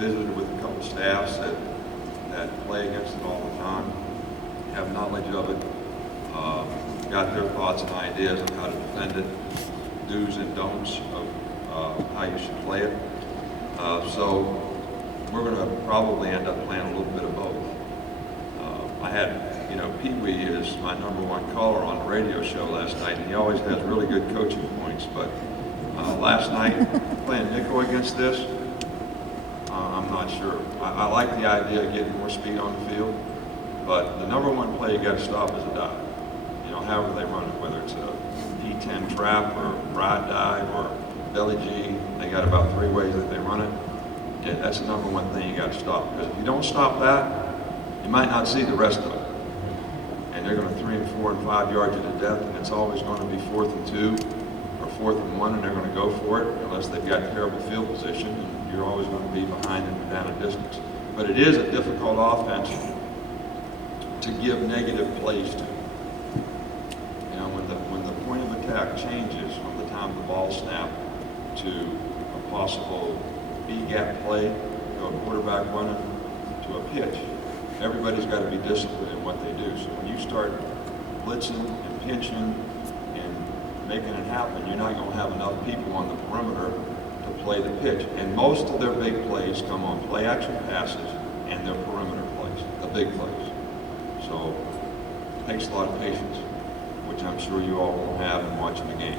visited with a couple staffs that play against it all the time, have knowledge of it, got their thoughts and ideas on how to defend it, do's and don'ts of how you should play it. So we're going to probably end up playing a little bit of both. I had, Pee Wee is my #1 caller on the radio show last night, and he always has really good coaching points. But last night, playing nickel against this, I'm not sure. I like the idea of getting more speed on the field, but the #1 play you got to stop is a dive. However they run it, whether it's a D10 trap or ride dive or belly G, they got about 3 ways that they run it. Yeah, that's the #1 thing you got to stop, because if you don't stop that, you might not see the rest of it. And they're going to 3 and 4 and 5 yard you to death, and it's always going to be 4th and 2 or 4th and 1, and they're going to go for it unless they've got terrible field position, and you're always going to be behind them down a distance. But it is a difficult offense to give negative plays to. When the point of attack changes from the time the ball snapped to a possible B-gap play, to a quarterback running, to a pitch, everybody's got to be disciplined in what they do. So when you start blitzing and pinching and making it happen, you're not going to have enough people on the perimeter to play the pitch. And most of their big plays come on play action passes and their perimeter plays, the big plays. So it takes a lot of patience, which I'm sure you all will have in watching the game.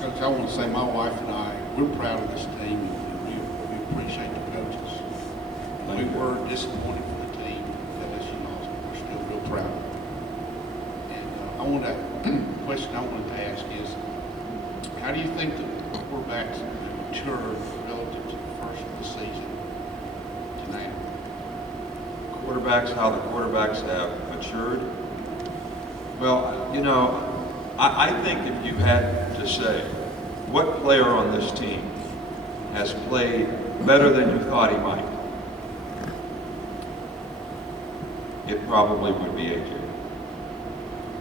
Coach, I want to say my wife and I, we're proud of this team, and we appreciate the coaches. We were disappointed for the team that LSU lost, but we're still real proud. And the question I wanted to ask is, how do you think the quarterbacks have matured relative to the first of the season to now? How the quarterbacks have matured? Well, I think if you had to say, what player on this team has played better than you thought he might, it probably would be AJ.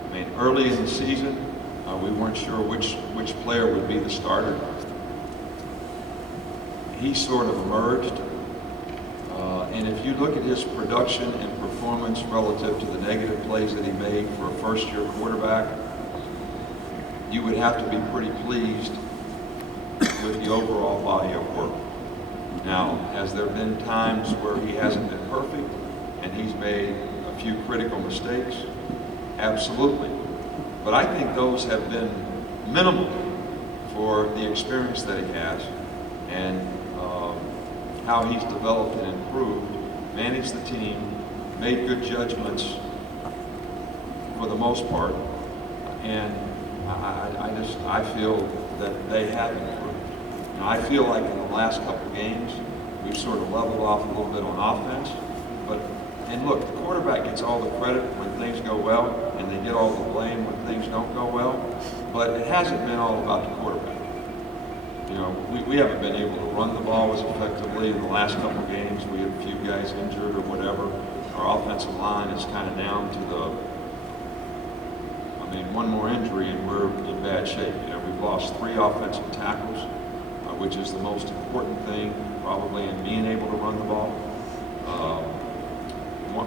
I mean, early in the season, we weren't sure which player would be the starter. He sort of emerged. And if you look at his production and performance relative to the negative plays that he made for a first-year quarterback, you would have to be pretty pleased with the overall body of work. Now, has there been times where he hasn't been perfect and he's made a few critical mistakes? Absolutely. But I think those have been minimal for the experience that he has and how he's developed and improved, managed the team, made good judgments for the most part, and I feel that they have improved. I feel like in the last couple of games, we've sort of leveled off a little bit on offense, and look, the quarterback gets all the credit when things go well, and they get all the blame when things don't go well, but it hasn't been all about the quarterback. We haven't been able to run the ball as effectively in the last couple of games. We have a few guys injured or whatever. Our offensive line is kind of down to one more injury and we're in bad shape. We've lost 3 offensive tackles, which is the most important thing probably in being able to run the ball.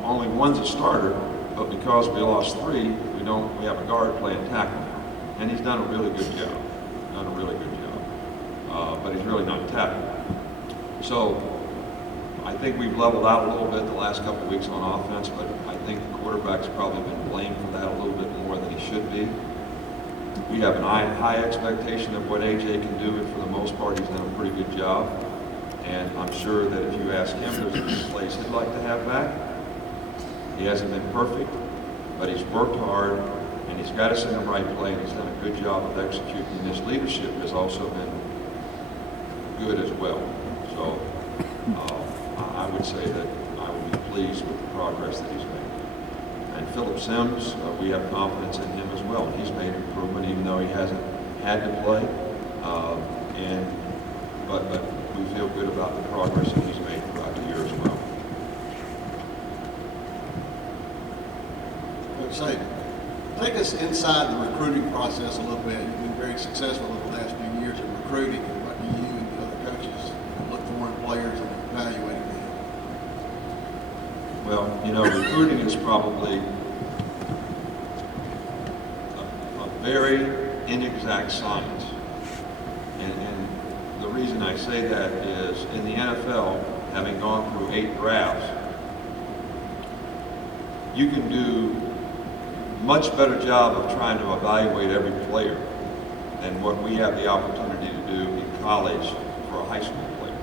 Only one's a starter, but because we lost 3, we have a guard playing tackle now, and he's done a really good job. But he's really not a tackle. So I think we've leveled out a little bit the last couple of weeks on offense, but I think the quarterback's probably been blamed for that a little bit more than he should be. We have an high expectation of what AJ can do, and for the most part, he's done a pretty good job. And I'm sure that if you ask him, there's a few plays he'd like to have back. He hasn't been perfect, but he's worked hard, and he's got us in the right play, and he's done a good job of executing. And his leadership has also been good as well. So I would say that I would be pleased with the progress that he's made. And Phillip Sims, we have confidence in him as well. He's made improvement even though he hasn't had to play. But we feel good about the progress that he's made throughout the year as well. Coach Saban, take us inside the recruiting process a little bit. You've been very successful over the last few years in recruiting, and what do you and the other coaches look for in players and evaluating them? Well, you know, recruiting is probably a very inexact science. And the reason I say that is in the NFL, having gone through 8 drafts, you can do much better job of trying to evaluate every player than what we have the opportunity to do in college for a high school player.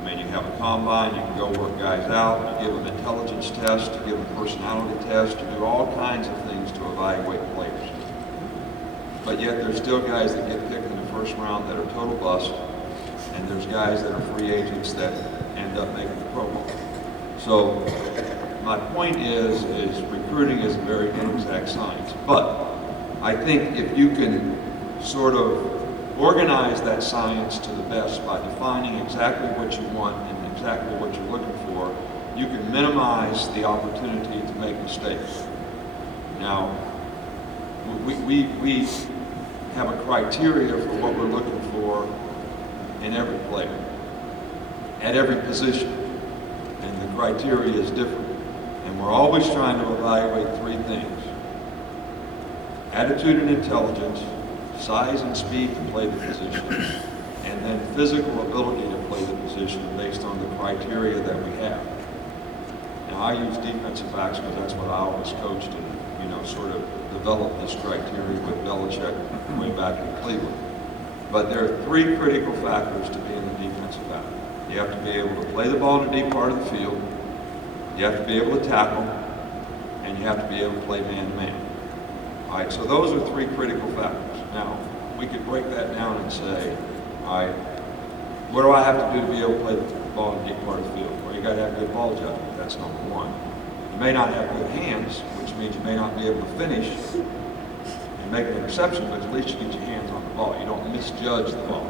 I mean, you have a combine, you can go work guys out, you give them intelligence tests, you give them personality tests, you do all kinds of things to evaluate players. But yet there's still guys that get picked in the first round that are total bust, and there's guys that are free agents that end up making the Pro Bowl. So my point is recruiting is a very inexact science. But I think if you can sort of organize that science to the best by defining exactly what you want and exactly what you're looking for, you can minimize the opportunity to make mistakes. Now, we have a criteria for what we're looking for in every player, at every position, and the criteria is different. And we're always trying to evaluate 3 things: attitude and intelligence, size and speed to play the position, and then physical ability to play the position based on the criteria that we have. Now, I use defensive backs because that's what I always coached and, sort of developed this criteria with Belichick way back in Cleveland. But there are 3 critical factors to being a defensive back. You have to be able to play the ball in the deep part of the field, you have to be able to tackle, and you have to be able to play man-to-man. All right, so those are 3 critical factors. Now, we could break that down and say, all right, what do I have to do to be able to play the ball in the deep part of the field? Well, you got to have good ball judgment. That's number 1. You may not have good hands, which means you may not be able to finish and make an interception, but at least you get your hands on the ball. You don't misjudge the ball.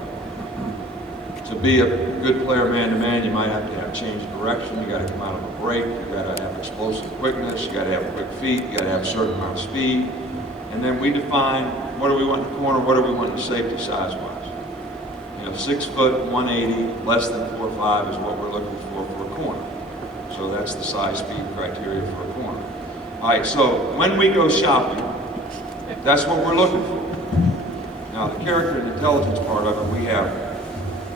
To be a good player man-to-man, you might have to have change of direction. You got to come out of a break. You got to have explosive quickness. You got to have quick feet. You got to have a certain amount of speed. And then we define what do we want in the corner, what do we want in the safety size-wise. 6 foot, 180, less than 4'5" is what we're looking for a corner. So that's the size speed criteria for a corner. All right, so when we go shopping, that's what we're looking for. Now, the character and intelligence part of it, we have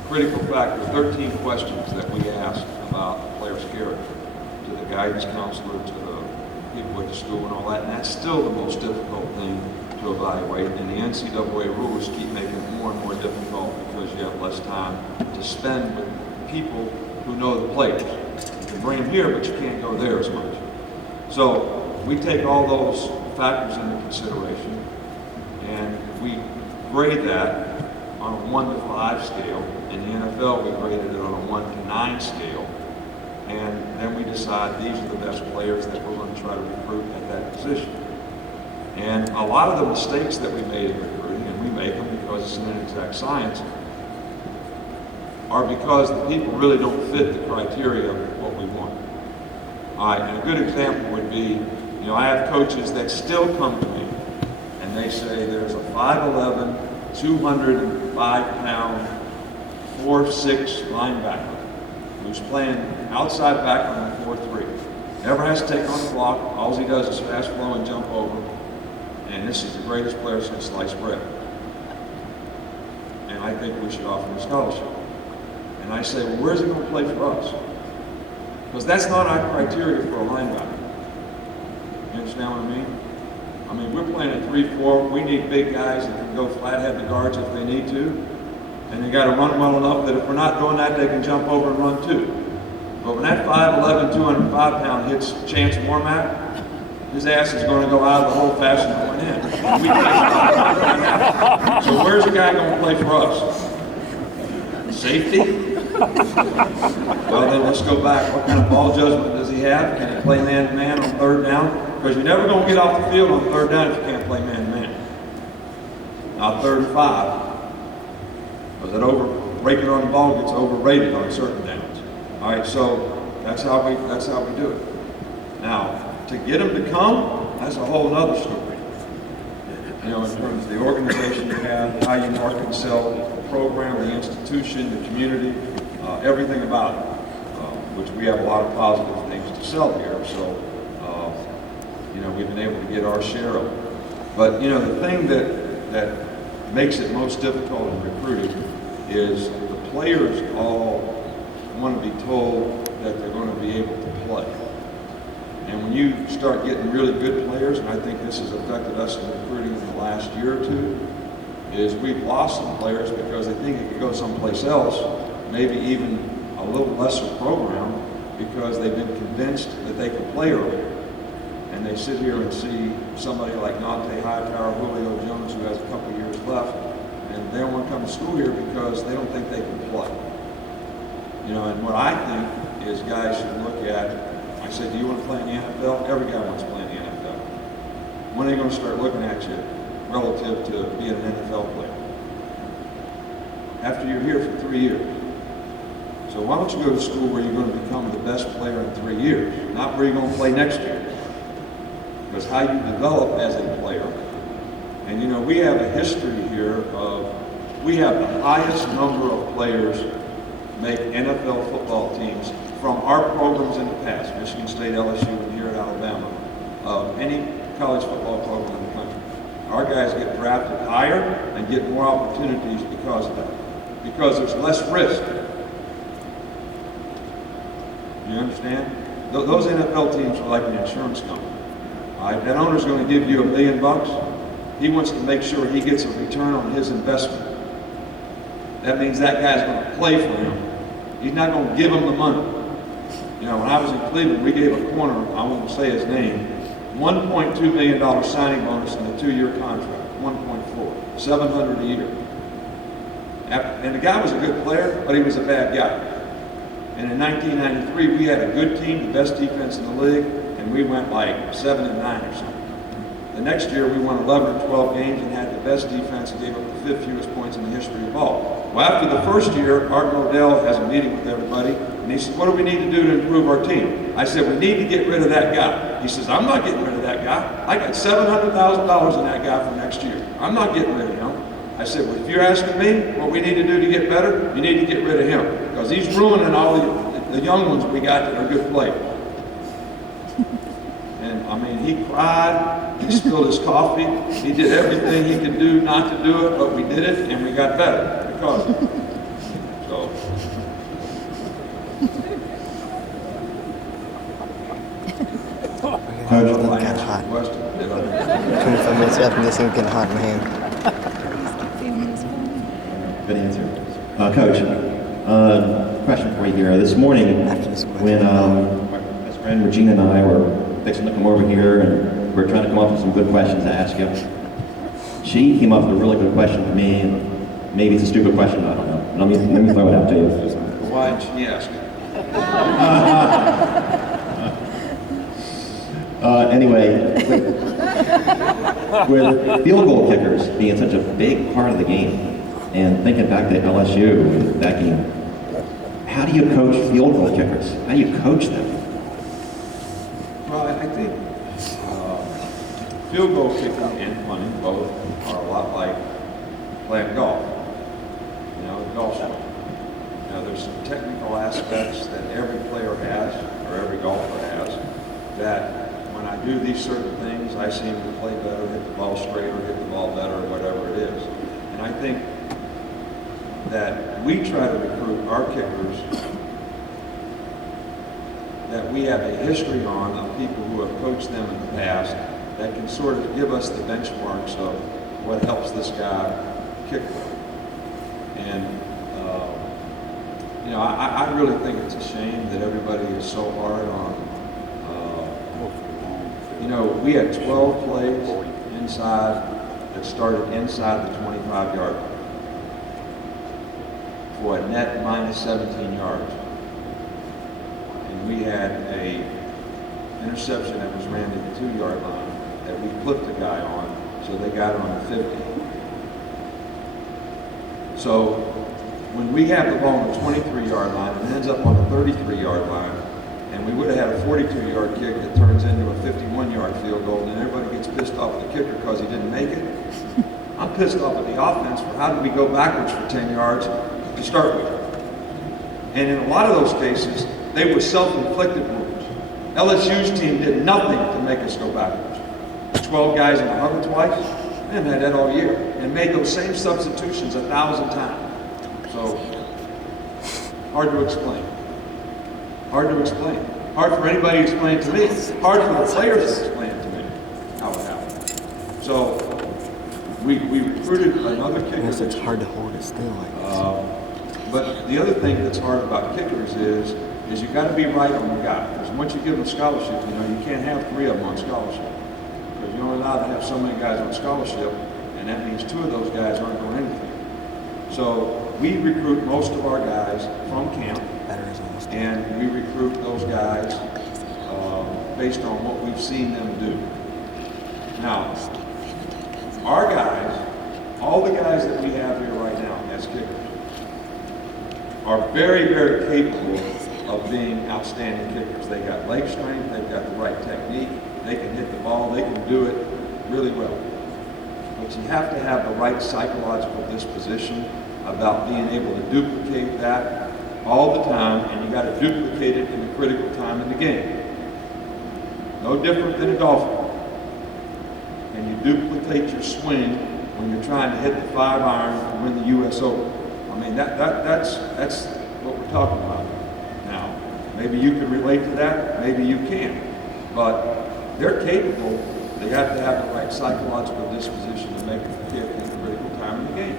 critical factor, 13 questions that we ask about the player's character, to the guidance counselor, to the people at the school and all that, and that's still the most difficult thing to evaluate, and the NCAA rules keep making it more and more difficult because you have less time to spend with people who know the players. You can bring them here, but you can't go there as much. So we take all those factors into consideration, and we grade that on a 1 to 5 scale. In the NFL, we graded it on a 1 to 9 scale, and then we decide these are the best players that we're going to try to recruit at that position. And a lot of the mistakes that we made in recruiting, and we make them because it's an inexact science, are because the people really don't fit the criteria of what we want. All right, and a good example would be, I have coaches that still come to me, and they say there's a 5'11", 205-pound, 4'6" linebacker who's playing outside back on the 4-3. Never has to take on the block. All he does is fast flow and jump over. And this is the greatest player since sliced bread. And I think we should offer him a scholarship. And I say, well, where's he going to play for us? Because that's not our criteria for a linebacker. You understand what I mean? I mean, we're playing at 3-4. We need big guys that can go flathead the guards if they need to. And they got to run well enough that if we're not doing that, they can jump over and run too. But when that 5'11", 205-pound hits Chance Warmack, his ass is going to go out of the hole faster than going in. We can't. So where's the guy going to play for us? Safety? Well, then let's go back. What kind of ball judgment does he have? Can he play man-to-man on 3rd down? Because you're never going to get off the field on 3rd down if you can't play man-to-man. Now 3rd and 5. Because breaking on the ball gets overrated on certain downs. All right, so that's how we do it. Now, to get them to come, that's a whole other story. you know, in terms of the organization you have, how you market and sell the program, the institution, the community, everything about it, which we have a lot of positive things to sell here. So, you know, we've been able to get our share of it. But, you know, the thing that makes it most difficult in recruiting is the players all want to be told that they're going to be able to play. And when you start getting really good players, and I think this has affected us in recruiting in the last year or two, is we've lost some players because they think it could go someplace else, maybe even a little lesser program, because they've been convinced that they can play earlier. And they sit here and see somebody like Nante Hightower, Julio Jones, who has a couple of years left, and they don't want to come to school here because they don't think they can play. You know, and what I think is guys should look at, I said, do you want to play in the NFL? Every guy wants to play in the NFL. When are they going to start looking at you relative to being an NFL player? After you're here for 3 years. So why don't you go to school where you're going to become the best player in 3 years, not where you're going to play next year? Because how you develop as a player. And you know, we have a history here of, we have the highest number of players make NFL football teams from our programs in the past, Michigan State, LSU, and here at Alabama, of any college football program in the country. Our guys get drafted higher and get more opportunities because of that. Because there's less risk. You understand? Those NFL teams are like an insurance company. All right? That owner's going to give you $1 million. He wants to make sure he gets a return on his investment. That means that guy's going to play for him. He's not going to give him the money. You know, when I was in Cleveland, we gave a corner, I won't say his name, $1.2 million signing bonus in a 2-year contract, 1.4, $700 a year. And the guy was a good player, but he was a bad guy. And in 1993, we had a good team, the best defense in the league, and we went like 7-9 or something. The next year, we won 11 or 12 games and had the best defense and gave up the 5th fewest points in the history of ball. Well, after the first year, Art Modell has a meeting with everybody, and he said, what do we need to do to improve our team? I said, we need to get rid of that guy. He says, I'm not getting rid of that guy. I got $700,000 in that guy for next year. I'm not getting rid of him. I said, well, if you're asking me what we need to do to get better, you need to get rid of him, because he's ruining all the young ones we got that are good players. And I mean, he cried, he spilled his coffee, he did everything he could do not to do it, but we did it, and we got better because of it. So. Coach, it's getting hot. 25 minutes left and this thing's getting hot in my hand. Good answer. Coach, question for you here. This morning, when my best friend Regina and I were fixing to come over here and we're trying to come up with some good questions to ask you, she came up with a really good question to me, and maybe it's a stupid question, I don't know. Let me throw it out to you. Why didn't she ask it? Anyway, with field goal kickers being such a big part of the game, and thinking back to LSU and that game, how do you coach field goal kickers? How do you coach them? Well, I think field goal kicking and punting both are a lot like playing golf. You know, golf swing. You know, there's some technical aspects that every player has, or every golfer has, that when I do these certain things, I seem to play better, hit the ball straighter, hit the ball better, or whatever it is. And I think that we try to recruit our kickers that we have a history on of people who have coached them in the past that can sort of give us the benchmarks of what helps this guy kick well. And, you know, I really think it's a shame that everybody is so hard on, you know, we had 12 plays inside that started inside the 25-yard line for a net minus 17 yards. And we had a interception that was ran to the 2-yard line that we clipped the guy on, so they got it on the 50. So when we have the ball on the 23-yard line and it ends up on the 33-yard line, and and we would have had a 42-yard kick that turns into a 51-yard field goal, and everybody gets pissed off at the kicker because he didn't make it. I'm pissed off at the offense for how did we go backwards for 10 yards to start with. And in a lot of those cases, they were self-inflicted wounds. LSU's team did nothing to make us go backwards. 12 guys in the huddle twice, and had that all year, and made those same substitutions 1,000 times. So, hard to explain. Hard to explain. Hard for anybody to explain to me. Hard for the players to explain to me how it happened. So, we recruited another I kicker. guess it's hard to hold it still like this. But the other thing that's hard about kickers is you got to be right on the guy. Because once you give them scholarship, you can't have 3 of them on scholarship. Because you're only allowed to have so many guys on scholarship, and that means 2 of those guys aren't doing anything. So we recruit most of our guys from camp, and we recruit those guys based on what we've seen them do. Now, our guys, all the guys that we have here right now as kickers, are very, very capable of being outstanding kickers. They got leg strength, they've got the right technique, they can hit the ball, they can do it really well. But you have to have the right psychological disposition about being able to duplicate that all the time, and you got to duplicate it in the critical time in the game. No different than a golf ball. And you duplicate your swing when you're trying to hit the 5-iron to win the U.S. Open. I mean, that's what we're talking about now. Maybe you can relate to that, maybe you can't. But they're capable. They have to have the right psychological disposition to make a kick in the critical time in the game.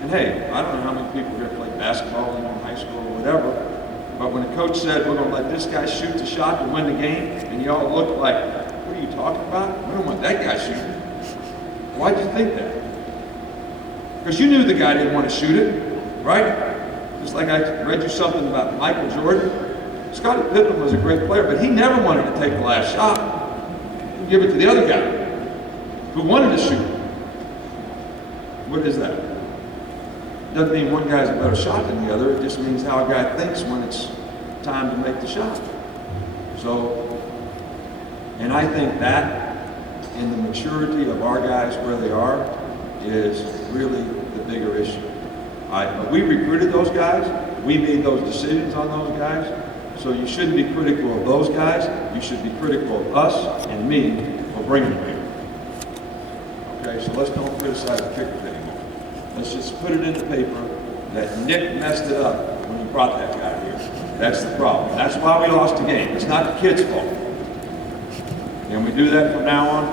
And hey, I don't know how many people here played basketball in high school or whatever, but when the coach said, we're going to let this guy shoot the shot to win the game, and you all looked like, what are you talking about? We don't want that guy shooting. Why'd you think that? Because you knew the guy didn't want to shoot it, right? Just like I read you something about Michael Jordan. Scottie Pippen was a great player, but he never wanted to take the last shot. He'd give it to the other guy who wanted to shoot. What is that? Doesn't mean one guy's a better shot than the other. It just means how a guy thinks when it's time to make the shot. So, and I think that in the maturity of our guys where they are is really the bigger issue. We recruited those guys. We made those decisions on those guys. So you shouldn't be critical of those guys. You should be critical of us and me for bringing them here. Okay, so let's don't criticize the kickers anymore. Let's just put it in the paper that Nick messed it up when he brought that guy here. That's the problem. That's why we lost the game. It's not the kid's fault. Can we do that from now on?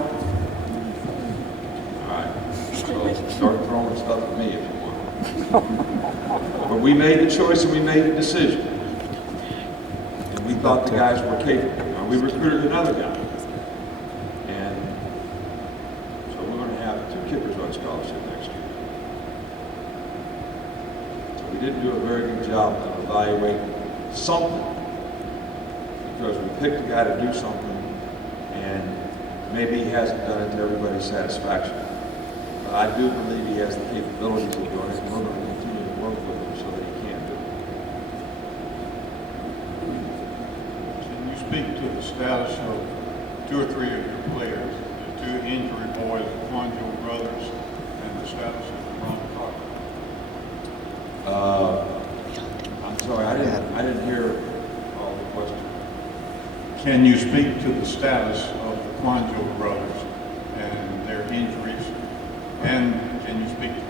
All right. So start throwing stuff at me if you want. But we made the choice and we made the decision. And we thought the guys were capable. Now, we recruited another guy. And so we're going to have 2 kickers on scholarship next year. So we didn't do a very good job of evaluating something. Because we picked a guy to do something and maybe he hasn't done it to everybody's satisfaction. But I do believe he has the capabilities of doing it, and we're going to continue to work with him so that he can do it. Can you speak to the status of 2 or 3 of your players, the 2 injury boys, the Quanjo brothers, and the status of Ron Carter? I'm sorry, I didn't hear all the questions. Can you speak to the status of the Quanjo brothers and their injuries? And can you speak to